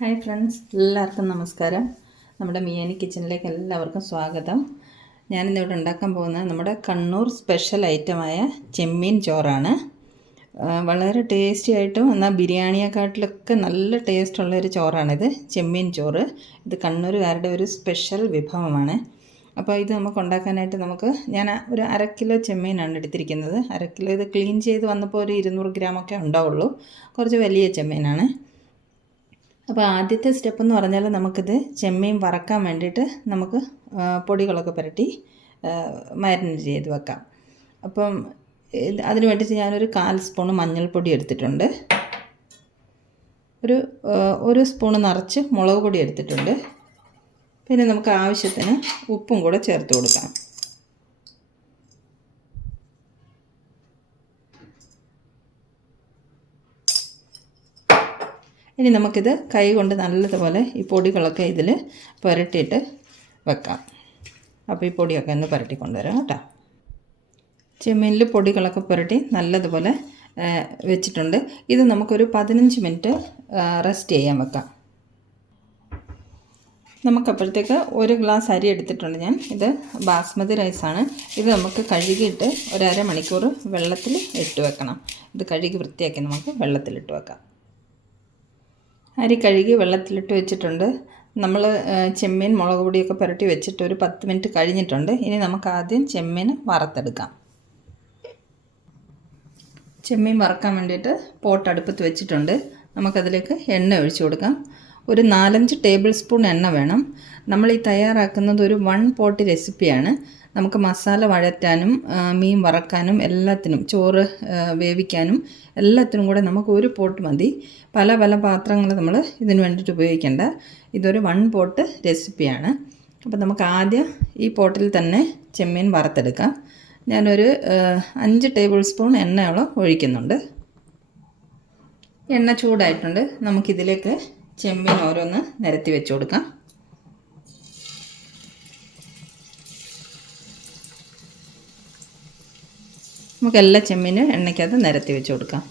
Hi friends, എല്ലാവർക്കും നമസ്കാരം. നമ്മുടെ മിയാനി കിച്ചണിലേക്ക് എല്ലാവർക്കും സ്വാഗതം. ഞാനിന്നിവിടെ ഉണ്ടാക്കാൻ പോകുന്നത് നമ്മുടെ കണ്ണൂർ സ്പെഷ്യൽ ഐറ്റമായ ചെമ്മീൻ ചോറാണ്. വളരെ ടേസ്റ്റി ആയിട്ടും എന്നാൽ ബിരിയാണിയെക്കാട്ടിലൊക്കെ നല്ല ടേസ്റ്റുള്ളൊരു ചോറാണിത്, ചെമ്മീൻ ചോറ്. ഇത് കണ്ണൂരുകാരുടെ ഒരു സ്പെഷ്യൽ വിഭവമാണ്. അപ്പോൾ ഇത് നമുക്ക് ഉണ്ടാക്കാനായിട്ട് ഞാൻ ഒരു 1/2 കിലോ ചെമ്മീനാണ് എടുത്തിരിക്കുന്നത്. 1/2 കിലോ ഇത് ക്ലീൻ ചെയ്ത് വന്നപ്പോൾ ഒരു 200 ഗ്രാമൊക്കെ ഉണ്ടാവുള്ളൂ. കുറച്ച് വലിയ ചെമ്മീനാണ്. അപ്പോൾ ആദ്യത്തെ സ്റ്റെപ്പ് എന്ന് പറഞ്ഞാൽ നമുക്കിത് ചെമ്മീൻ വറക്കാൻ വേണ്ടിയിട്ട് നമുക്ക് പൊടികളൊക്കെ പുരട്ടി മാരിനേറ്റ് ചെയ്ത് വെക്കാം. അപ്പം അതിന് വേണ്ടിയിട്ട് ഞാനൊരു 1/4 സ്പൂൺ മഞ്ഞൾപ്പൊടി എടുത്തിട്ടുണ്ട്. ഒരു സ്പൂണ് നിറച്ച് മുളക് പൊടി എടുത്തിട്ടുണ്ട്. പിന്നെ നമുക്ക് ആവശ്യത്തിന് ഉപ്പും കൂടെ ചേർത്ത് കൊടുക്കാം. ഇനി നമുക്കിത് കൈ കൊണ്ട് നല്ലതുപോലെ ഈ പൊടികളൊക്കെ ഇതിൽ പുരട്ടിയിട്ട് വെക്കാം. അപ്പോൾ ഈ പൊടിയൊക്കെ ഒന്ന് പുരട്ടി കൊണ്ടുവരാം കേട്ടോ. ചെമ്മീനിൽ പൊടികളൊക്കെ പുരട്ടി നല്ലതുപോലെ വെച്ചിട്ടുണ്ട്. ഇത് നമുക്കൊരു 15 മിനിറ്റ് റെസ്റ്റ് ചെയ്യാൻ വെക്കാം. നമുക്കപ്പോഴത്തേക്ക് 1 ഗ്ലാസ് അരി എടുത്തിട്ടുണ്ട് ഞാൻ. ഇത് ബാസ്മതി റൈസാണ്. ഇത് നമുക്ക് കഴുകിയിട്ട് ഒരു 1/2 മണിക്കൂർ വെള്ളത്തിൽ ഇട്ട് വെക്കണം. ഇത് കഴുകി വൃത്തിയാക്കി നമുക്ക് വെള്ളത്തിലിട്ട് വെക്കാം. അരി കഴുകി വെള്ളത്തിലിട്ട് വെച്ചിട്ടുണ്ട്. നമ്മൾ ചെമ്മീൻ മുളക് പൊടിയൊക്കെ പുരട്ടി വെച്ചിട്ട് ഒരു 10 മിനിറ്റ് കഴിഞ്ഞിട്ടുണ്ട്. ഇനി നമുക്ക് ആദ്യം ചെമ്മീൻ വറുത്തെടുക്കാം. ചെമ്മീൻ വറക്കാൻ വേണ്ടിയിട്ട് പോട്ട് അടുപ്പത്ത് വെച്ചിട്ടുണ്ട്. നമുക്കതിലേക്ക് എണ്ണ ഒഴിച്ചു കൊടുക്കാം. ഒരു 4-5 ടേബിൾ സ്പൂൺ എണ്ണ വേണം. നമ്മൾ ഈ തയ്യാറാക്കുന്നത് ഒരു 1 പോട്ട് റെസിപ്പിയാണ്. നമുക്ക് മസാല വഴറ്റാനും മീൻ വറക്കാനും എല്ലാത്തിനും, ചോറ് വേവിക്കാനും എല്ലാത്തിനും കൂടെ നമുക്ക് 1 പോട്ട് മതി. പല പല പാത്രങ്ങൾ നമ്മൾ ഇതിന് വേണ്ടിയിട്ട് ഉപയോഗിക്കേണ്ട. ഇതൊരു 1 പോട്ട് റെസിപ്പിയാണ്. അപ്പോൾ നമുക്ക് ആദ്യം ഈ പോട്ടിൽ തന്നെ ചെമ്മീൻ വറുത്തെടുക്കാം. ഞാനൊരു 5 ടേബിൾ സ്പൂൺ എണ്ണയോളം ഒഴിക്കുന്നുണ്ട്. എണ്ണ ചൂടായിട്ടുണ്ട്. നമുക്കിതിലേക്ക് ചെമ്മീൻ ഓരോന്ന് നിരത്തി വെച്ച് കൊടുക്കാം. നമുക്കെല്ലാം ചെമ്മീൻ എണ്ണയ്ക്കകത്ത് നിരത്തി വെച്ച് കൊടുക്കാം.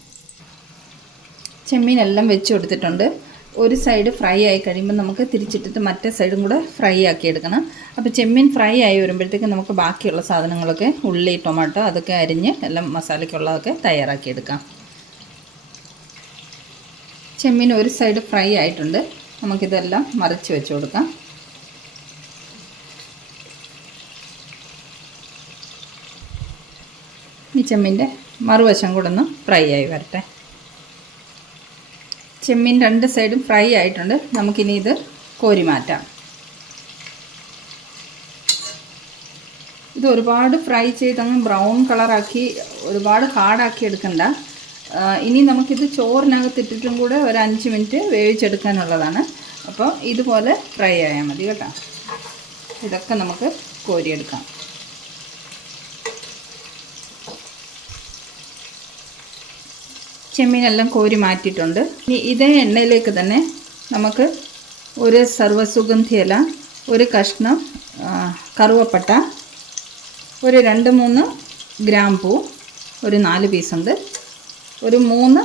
ചെമ്മീനെല്ലാം വെച്ച് കൊടുത്തിട്ടുണ്ട്. ഒരു സൈഡ് ഫ്രൈ ആയി കഴിയുമ്പോൾ നമുക്ക് തിരിച്ചിട്ടിട്ട് മറ്റേ സൈഡും കൂടെ ഫ്രൈ ആക്കി എടുക്കണം. അപ്പോൾ ചെമ്മീൻ ഫ്രൈ ആയി വരുമ്പോഴത്തേക്ക് നമുക്ക് ബാക്കിയുള്ള സാധനങ്ങളൊക്കെ, ഉള്ളി, ടൊമാറ്റോ അതൊക്കെ അരിഞ്ഞ് എല്ലാം മസാലയ്ക്കുള്ളതൊക്കെ തയ്യാറാക്കിയെടുക്കാം. ചെമ്മീൻ ഒരു സൈഡ് ഫ്രൈ ആയിട്ടുണ്ട്. നമുക്കിതെല്ലാം മറിച്ച് വെച്ച് കൊടുക്കാം. ഈ ചെമ്മീൻ്റെ മറുവശം കൂടെ ഒന്ന് ഫ്രൈ ആയി വരട്ടെ. ചെമ്മീൻ 2 സൈഡും ഫ്രൈ ആയിട്ടുണ്ട്. നമുക്കിനി ഇത് കോരി മാറ്റാം. ഇത് ഒരുപാട് ഫ്രൈ ചെയ്തങ്ങ് ബ്രൗൺ കളറാക്കി ഒരുപാട് ഹാർഡാക്കി എടുക്കണ്ട. ഇനി നമുക്കിത് ചോറിനകത്തിട്ടിട്ടും കൂടെ ഒരു 5 മിനിറ്റ് വേവിച്ചെടുക്കാനുള്ളതാണ്. അപ്പോൾ ഇതുപോലെ ഫ്രൈ ആയാൽ മതി കേട്ടോ. ഇതൊക്കെ നമുക്ക് കോരിയെടുക്കാം. ചെമ്മീനെല്ലാം കോരി മാറ്റിയിട്ടുണ്ട്. ഇനി ഇതേ എണ്ണയിലേക്ക് തന്നെ നമുക്ക് ഒരു സർവ്വസുഗന്ധി ഇല, ഒരു കഷ്ണം കറുവപ്പട്ട, ഒരു 2-3 ഗ്രാമ്പൂ, ഒരു 4 പീസുണ്ട്, ഒരു 3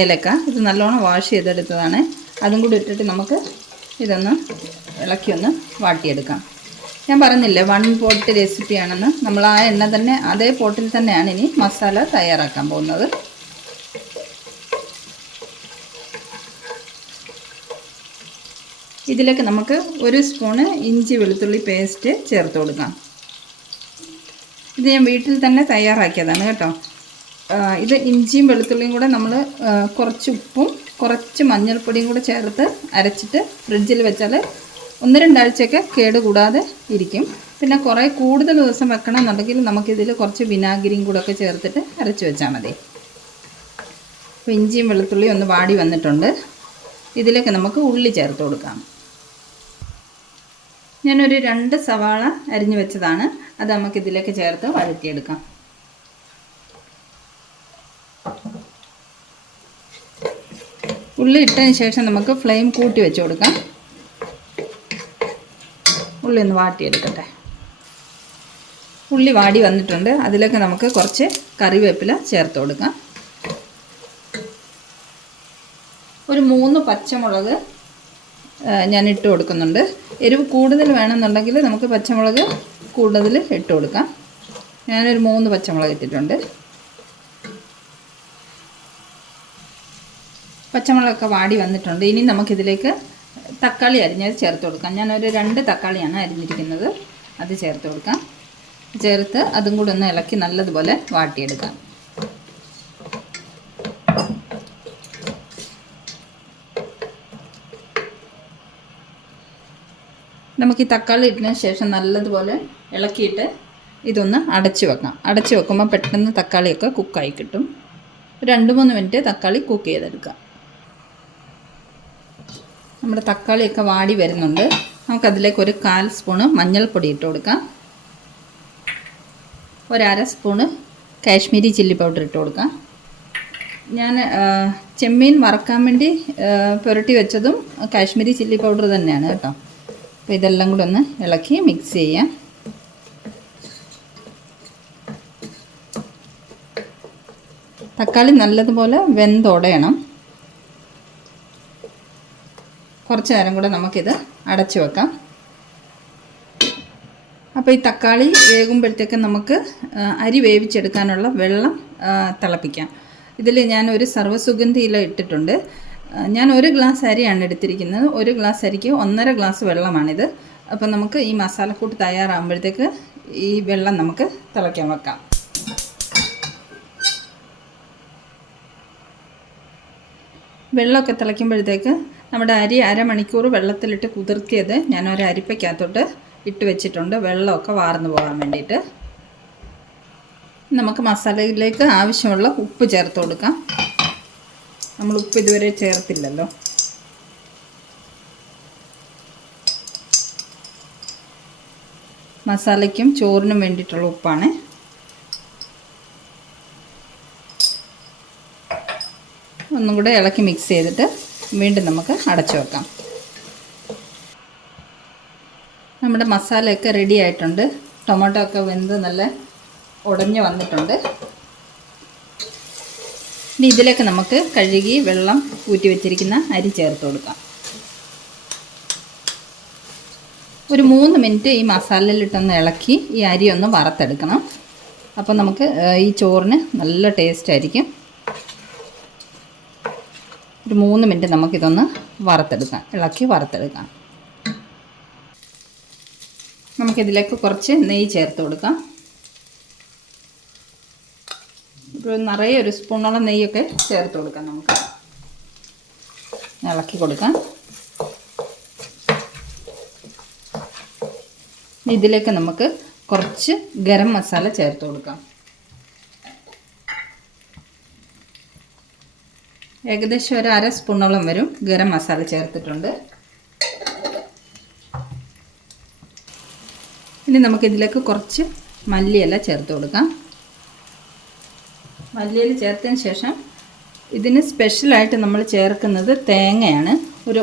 ഏലക്ക. ഇത് നല്ലോണം വാഷ് ചെയ്തെടുത്തതാണ്. അതും കൂടി ഇട്ടിട്ട് നമുക്ക് ഇതൊന്ന് ഇളക്കിയൊന്ന് വാട്ടിയെടുക്കാം. ഞാൻ പറഞ്ഞില്ലേ 1 പോട്ട് റെസിപ്പിയാണെന്ന്. നമ്മൾ ആ എണ്ണ തന്നെ, അതേ പോട്ടിൽ തന്നെയാണ് ഇനി മസാല തയ്യാറാക്കാൻ പോകുന്നത്. ഇതിലേക്ക് നമുക്ക് 1 സ്പൂണ് ഇഞ്ചി വെളുത്തുള്ളി പേസ്റ്റ് ചേർത്ത് കൊടുക്കാം. ഇത് ഞാൻ വീട്ടിൽ തന്നെ തയ്യാറാക്കിയതാണ് കേട്ടോ. ഇത് ഇഞ്ചിയും വെളുത്തുള്ളിയും കൂടെ നമ്മൾ കുറച്ച് ഉപ്പും കുറച്ച് മഞ്ഞൾപ്പൊടിയും കൂടെ ചേർത്ത് അരച്ചിട്ട് ഫ്രിഡ്ജിൽ വെച്ചാൽ 1-2 ആഴ്ചയൊക്കെ കേടുകൂടാതെ ഇരിക്കും. പിന്നെ കുറേ കൂടുതൽ ദിവസം വെക്കണം എന്നുണ്ടെങ്കിൽ നമുക്കിതിൽ കുറച്ച് വിനാഗിരിയും കൂടെ ഒക്കെ ചേർത്തിട്ട് അരച്ച് വെച്ചാൽ മതി. അപ്പോൾ ഇഞ്ചിയും വെളുത്തുള്ളിയും ഒന്ന് വാടി വന്നിട്ടുണ്ട്. ഇതിലേക്ക് നമുക്ക് ഉള്ളി ചേർത്ത് കൊടുക്കാം. ഞാനൊരു 2 സവാള അരിഞ്ഞു വെച്ചതാണ്. അത് നമുക്കിതിലേക്ക് ചേർത്ത് വഴറ്റിയെടുക്കാം. ഉള്ളി ഇട്ടതിന് ശേഷം നമുക്ക് ഫ്ലെയിം കൂട്ടി വെച്ച് കൊടുക്കാം. ഉള്ളി ഒന്ന് വാട്ടിയെടുക്കട്ടെ. ഉള്ളി വാടി വന്നിട്ടുണ്ട്. അതിലേക്ക് നമുക്ക് കുറച്ച് കറിവേപ്പില ചേർത്ത് കൊടുക്കാം. ഒരു 3 പച്ചമുളക് ഞാൻ ഇട്ട് കൊടുക്കുന്നുണ്ട്. എരിവ് കൂടുതൽ വേണമെന്നുണ്ടെങ്കിൽ നമുക്ക് പച്ചമുളക് കൂടുതൽ ഇട്ട് കൊടുക്കാം. ഞാനൊരു 3 പച്ചമുളക് ഇട്ടിട്ടുണ്ട്. പച്ചമുളകൊക്കെ വാടി വന്നിട്ടുണ്ട്. ഇനി നമുക്കിതിലേക്ക് തക്കാളി അരിഞ്ഞത് ചേർത്ത് കൊടുക്കാം. ഞാനൊരു 2 തക്കാളിയാണ് അരിഞ്ഞിരിക്കുന്നത്. അത് ചേർത്ത് കൊടുക്കാം. ചേർത്ത് അതും കൂടി ഒന്ന് ഇളക്കി നല്ലതുപോലെ വാട്ടിയെടുക്കാം. നമുക്ക് ഈ തക്കാളി ഇട്ടതിന് ശേഷം നല്ലതുപോലെ ഇളക്കിയിട്ട് ഇതൊന്ന് അടച്ചു വെക്കാം. അടച്ചു വെക്കുമ്പോൾ പെട്ടെന്ന് തക്കാളിയൊക്കെ കുക്കായി കിട്ടും. 2-3 മിനിറ്റ് തക്കാളി കുക്ക് ചെയ്തെടുക്കാം. നമ്മുടെ തക്കാളിയൊക്കെ വാടി വരുന്നുണ്ട്. നമുക്കതിലേക്ക് ഒരു 1/4 സ്പൂണ് മഞ്ഞൾപ്പൊടി ഇട്ട് കൊടുക്കാം. ഒരു 1/2 സ്പൂണ് കാശ്മീരി ചില്ലി പൗഡർ ഇട്ട് കൊടുക്കാം. ഞാൻ ചെമ്മീൻ വറക്കാൻ വേണ്ടി പുരട്ടി വെച്ചതും കാശ്മീരി ചില്ലി പൗഡർ തന്നെയാണ് കേട്ടോ. അപ്പോൾ ഇതെല്ലാം കൂടെ ഒന്ന് ഇളക്കി മിക്സ് ചെയ്യാം. തക്കാളി നല്ലതുപോലെ വെന്തുടയണം. കുറച്ച് നേരം കൂടെ നമുക്കിത് അടച്ചു വെക്കാം. അപ്പോൾ ഈ തക്കാളി വേകുമ്പോഴത്തേക്ക് നമുക്ക് അരി വേവിച്ചെടുക്കാനുള്ള വെള്ളം തിളപ്പിക്കാം. ഇതിൽ ഞാൻ ഒരു സർവ്വസുഗന്ധി ഇല ഇട്ടിട്ടുണ്ട്. ഞാൻ 1 ഗ്ലാസ് അരിയാണ് എടുത്തിരിക്കുന്നത്. 1 ഗ്ലാസ് അരിക്ക് 1.5 ഗ്ലാസ് വെള്ളമാണിത്. അപ്പോൾ നമുക്ക് ഈ മസാലക്കൂട്ട് തയ്യാറാകുമ്പോഴത്തേക്ക് ഈ വെള്ളം നമുക്ക് തിളയ്ക്കാൻ വെക്കാം. വെള്ളമൊക്കെ തിളയ്ക്കുമ്പോഴത്തേക്ക് നമ്മുടെ അരി അരമണിക്കൂർ വെള്ളത്തിലിട്ട് കുതിർത്തിയത് ഞാനൊരു അരിപ്പയ്ക്കകത്തോട്ട് ഇട്ട് വെച്ചിട്ടുണ്ട്, വെള്ളമൊക്കെ വാർന്നു പോകാൻ വേണ്ടിയിട്ട്. നമുക്ക് മസാലയിലേക്ക് ആവശ്യമുള്ള ഉപ്പ് ചേർത്ത് കൊടുക്കാം. നമ്മൾ ഉപ്പ് ഇതുവരെ ചേർത്തില്ലല്ലോ. മസാലയ്ക്കും ചോറിനും വേണ്ടിയിട്ടുള്ള ഉപ്പാണ്. ഒന്നും കൂടെ ഇളക്കി മിക്സ് ചെയ്തിട്ട് വീണ്ടും നമുക്ക് അടച്ചു വെക്കാം. നമ്മുടെ മസാലയൊക്കെ റെഡി ആയിട്ടുണ്ട്. ടൊമാറ്റോ ഒക്കെ വെന്ത് നല്ല ഉടഞ്ഞു വന്നിട്ടുണ്ട്. ഇനി ഇതിലേക്ക് നമുക്ക് കഴുകി വെള്ളം ഊറ്റി വെച്ചിരിക്കുന്ന അരി ചേർത്ത് കൊടുക്കാം. ഒരു 3 മിനിറ്റ് ഈ മസാലയിലിട്ടൊന്ന് ഇളക്കി ഈ അരി ഒന്ന് വറുത്തെടുക്കണം. അപ്പോൾ നമുക്ക് ഈ ചോറിന് നല്ല ടേസ്റ്റ് ആയിരിക്കും. ഒരു 3 മിനിറ്റ് നമുക്കിതൊന്ന് വറുത്തെടുക്കാം, ഇളക്കി വറുത്തെടുക്കാം. നമുക്കിതിലേക്ക് കുറച്ച് നെയ്യ് ചേർത്ത് കൊടുക്കാം. നിറയെ ഒരു സ്പൂണോളം നെയ്യൊക്കെ ചേർത്ത് കൊടുക്കാം. നമുക്ക് ഇളക്കി കൊടുക്കാം. ഇതിലേക്ക് നമുക്ക് കുറച്ച് ഗരം മസാല ചേർത്ത് കൊടുക്കാം. ഏകദേശം ഒരു 1/2 സ്പൂണോളം വരും ഗരം മസാല ചേർത്തിട്ടുണ്ട്. ഇനി നമുക്കിതിലേക്ക് കുറച്ച് മല്ലിയില ചേർത്ത് കൊടുക്കാം. മല്ലിയില ചേർത്തതിന് ശേഷം ഇതിന് സ്പെഷ്യലായിട്ട് നമ്മൾ ചേർക്കുന്നത് തേങ്ങയാണ്.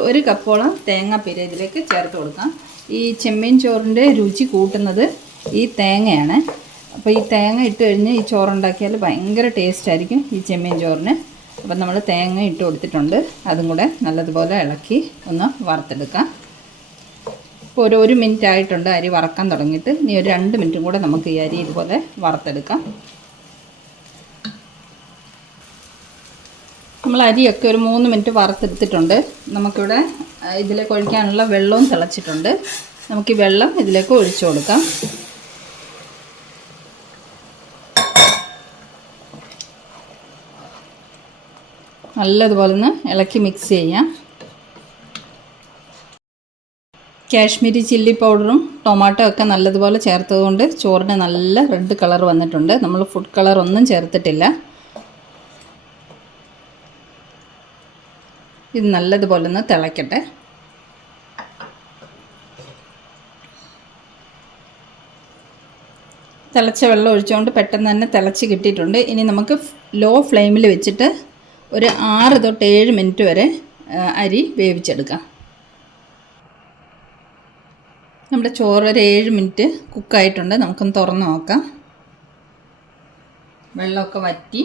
ഒരു കപ്പോളം തേങ്ങാപ്പീര ഇതിലേക്ക് ചേർത്ത് കൊടുക്കാം. ഈ ചെമ്മീൻ ചോറിൻ്റെ രുചി കൂട്ടുന്നത് ഈ തേങ്ങയാണ്. അപ്പോൾ ഈ തേങ്ങ ഇട്ട് കഴിഞ്ഞ് ഈ ചോറുണ്ടാക്കിയാൽ ഭയങ്കര ടേസ്റ്റ് ആയിരിക്കും ഈ ചെമ്മീൻ ചോറിന്. അപ്പം നമ്മൾ തേങ്ങ ഇട്ട് കൊടുത്തിട്ടുണ്ട്. അതും കൂടെ നല്ലതുപോലെ ഇളക്കി ഒന്ന് വറുത്തെടുക്കാം. ഇപ്പോൾ ഒരു 1 മിനിറ്റ് ആയിട്ടുണ്ട് അരി വറക്കാൻ തുടങ്ങിയിട്ട്. ഇനി ഒരു 2 മിനിറ്റും കൂടെ നമുക്ക് ഈ അരി ഇതുപോലെ വറുത്തെടുക്കാം. നമ്മൾ അരിയൊക്കെ ഒരു 3 മിനിറ്റ് വറുത്തെടുത്തിട്ടുണ്ട്. നമുക്കിവിടെ ഇതിലേക്ക് ഒഴിക്കാനുള്ള വെള്ളവും തിളച്ചിട്ടുണ്ട്. നമുക്ക് ഈ വെള്ളം ഇതിലേക്ക് ഒഴിച്ചു കൊടുക്കാം. നല്ലതുപോലെ ഒന്ന് ഇളക്കി മിക്സ് ചെയ്യാം. കാശ്മീരി ചില്ലി പൗഡറും ടൊമാറ്റോ ഒക്കെ നല്ലതുപോലെ ചേർത്തതുകൊണ്ട് ചോറിന് നല്ല റെഡ് കളർ വന്നിട്ടുണ്ട്. നമ്മൾ ഫുഡ് കളർ ഒന്നും ചേർത്തിട്ടില്ല. ഇത് നല്ലതുപോലെ ഒന്ന് തിളയ്ക്കട്ടെ. തിളച്ച വെള്ളം ഒഴിച്ചുകൊണ്ട് പെട്ടെന്ന് തന്നെ തിളച്ച് കിട്ടിയിട്ടുണ്ട്. ഇനി നമുക്ക് ലോ ഫ്ലെയിമിൽ വെച്ചിട്ട് ഒരു 6 തൊട്ട് 7 മിനിറ്റ് വരെ അരി വേവിച്ചെടുക്കാം. നമ്മുടെ ചോറ് ഒരു 7 മിനിറ്റ് കുക്കായിട്ടുണ്ട്. നമുക്കൊന്ന് തുറന്ന് നോക്കാം. വെള്ളമൊക്കെ വറ്റി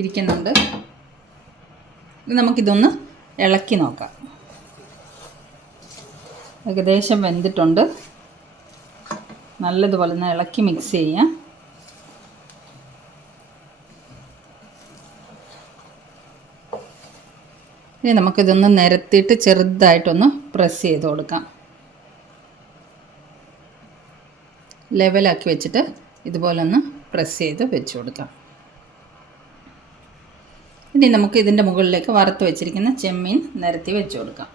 ഇരിക്കുന്നുണ്ട്. നമുക്കിതൊന്ന് ഇളക്കി നോക്കാം. ഏകദേശം വെന്തിട്ടുണ്ട്. നല്ലതുപോലെ ഒന്ന് ഇളക്കി മിക്സ് ചെയ്യാം. ഇനി നമുക്കിതൊന്ന് നിരത്തിയിട്ട് ചെറുതായിട്ടൊന്ന് പ്രസ് ചെയ്ത് കൊടുക്കാം. ലെവലാക്കി വെച്ചിട്ട് ഇതുപോലെ ഒന്ന് പ്രസ് ചെയ്ത് വെച്ച് കൊടുക്കാം. ഇനി നമുക്ക് ഇതിൻ്റെ മുകളിലേക്ക് വറുത്ത് വെച്ചിരിക്കുന്ന ചെമ്മീൻ നിരത്തി വെച്ച് കൊടുക്കാം.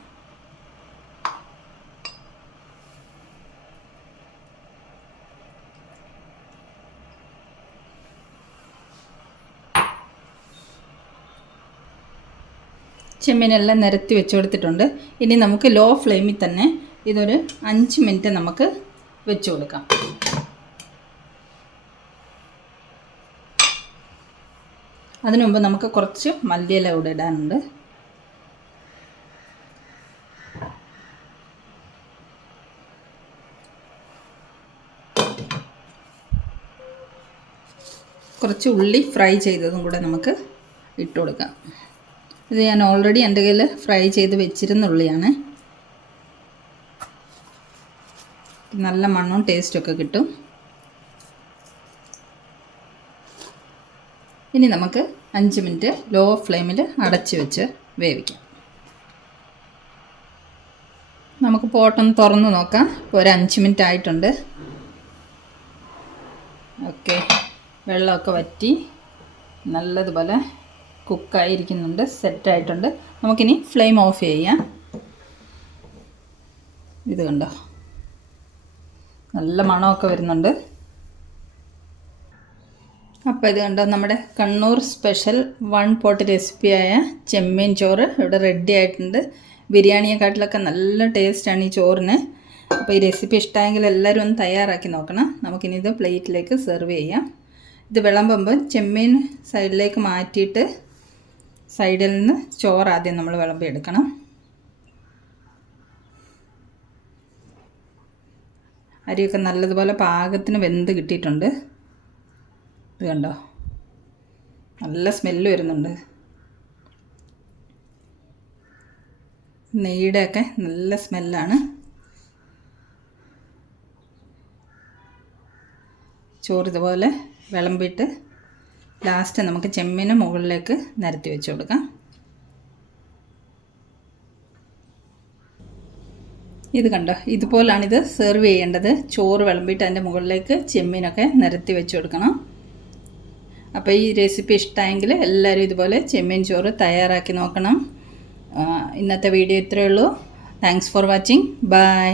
ചെമ്മീനെല്ലാം നിരത്തി വെച്ച് കൊടുത്തിട്ടുണ്ട്. ഇനി നമുക്ക് ലോ ഫ്ലെയിമിൽ തന്നെ ഇതൊരു 5 മിനിറ്റ് നമുക്ക് വെച്ച് കൊടുക്കാം. അതിനു മുമ്പ് നമുക്ക് കുറച്ച് മല്ലിയില കൂടെ ഇടാനുണ്ട്. കുറച്ച് ഉള്ളി ഫ്രൈ ചെയ്തതും കൂടെ നമുക്ക് ഇട്ട് കൊടുക്കാം. ഇത് ഞാൻ ഓൾറെഡി എൻ്റെ കയ്യിൽ ഫ്രൈ ചെയ്ത് വെച്ചിരുന്ന ഉള്ളിയാണ്. നല്ല മണവും ടേസ്റ്റൊക്കെ കിട്ടും. ഇനി നമുക്ക് 5 മിനിറ്റ് ലോ ഫ്ലെയിമിൽ അടച്ച് വെച്ച് വേവിക്കാം. നമുക്ക് പോട്ടൊന്ന് തുറന്ന് നോക്കാം. ഇപ്പോൾ ഒരു 5 മിനിറ്റ് ആയിട്ടുണ്ട്. ഓക്കെ, വെള്ളമൊക്കെ വറ്റി നല്ലതുപോലെ കുക്കായിരിക്കുന്നുണ്ട്, സെറ്റായിട്ടുണ്ട്. നമുക്കിനി ഫ്ലെയിം ഓഫ് ചെയ്യാം. ഇത് കണ്ടോ, നല്ല മണമൊക്കെ വരുന്നുണ്ട്. അപ്പോൾ ഇത് കണ്ടോ, നമ്മുടെ കണ്ണൂർ സ്പെഷ്യൽ 1 പോട്ട് റെസിപ്പിയായ ചെമ്മീൻ ചോറ് ഇവിടെ റെഡി ആയിട്ടുണ്ട്. ബിരിയാണിയെക്കാട്ടിലൊക്കെ നല്ല ടേസ്റ്റാണ് ഈ ചോറിന്. അപ്പോൾ ഈ റെസിപ്പി ഇഷ്ടമായെങ്കിൽ എല്ലാവരും ഒന്ന് തയ്യാറാക്കി നോക്കണം. നമുക്കിനി ഇത് പ്ലേറ്റിലേക്ക് സെർവ് ചെയ്യാം. ഇത് വിളമ്പുമ്പോൾ ചെമ്മീൻ സൈഡിലേക്ക് മാറ്റിയിട്ട് സൈഡിൽ നിന്ന് ചോറ് ആദ്യം നമ്മൾ വിളമ്പി എടുക്കണം. അരിയൊക്കെ നല്ലതുപോലെ പാകത്തിന് വെന്ത് കിട്ടിയിട്ടുണ്ട്. ഇത് കണ്ടോ, നല്ല സ്മെല്ല് വരുന്നുണ്ട്. നെയ്യുടെയൊക്കെ നല്ല സ്മെല്ലാണ്. ചോറ് ഇതുപോലെ വിളമ്പിയിട്ട് ലാസ്റ്റ് നമുക്ക് ചെമ്മീന് മുകളിലേക്ക് നിരത്തി വെച്ച് കൊടുക്കാം. ഇത് കണ്ടോ, ഇതുപോലാണിത് സെർവ് ചെയ്യേണ്ടത്. ചോറ് വിളമ്പിയിട്ട് അതിൻ്റെ മുകളിലേക്ക് ചെമ്മീനൊക്കെ നിരത്തി വെച്ച് കൊടുക്കണം. അപ്പോൾ ഈ റെസിപ്പി ഇഷ്ടമായെങ്കിൽ എല്ലാവരും ഇതുപോലെ ചെമ്മീൻ ചോറ് തയ്യാറാക്കി നോക്കണം. ഇന്നത്തെ വീഡിയോ ഇത്രയേ ഉള്ളൂ. Thanks for watching. ബൈ.